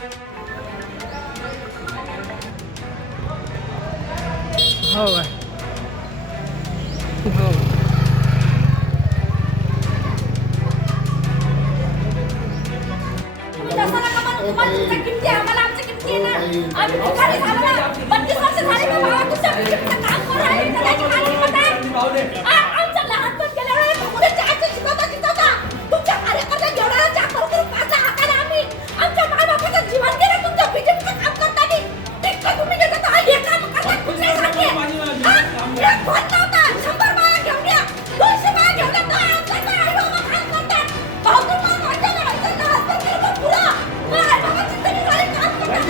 हो का? हो. तुम्ही तसं नका म्हणू. तुम्हाला तुमच्या किमती आहे, आम्हाला आमच्या किमती आहे ना. आम्ही भिकारी झालो ना. 32 वर्ष झाली ना भावा, तुमच्या किमतीचं काम करू राहिले. तर त्याची काय किंमत आहे? आमचं लहानपण गेल्यावर फक्त चहाचं शिकवता. तुमच्या कार्यकर्त्या जेवढा चहा करू पाचा हाताने आम्ही आमच्या मायबापाचं जीवन गेलं तुमच्या बीजेपीचं काम करताना. इतकं तुम्ही घेता तर हे काम करतात कुठल्यासारखे. एक भट नव्हता. 100 बाया घेऊन या. 200 बाया घेऊन या. तर आमच्याकडे आई बाबा काम करतात. भाऊ तुम्हाला वाटतं ना, इथं हसबंड केलं पुरा. मग आई बाबा जिंदगी झाली काम करतात.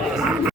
पाणी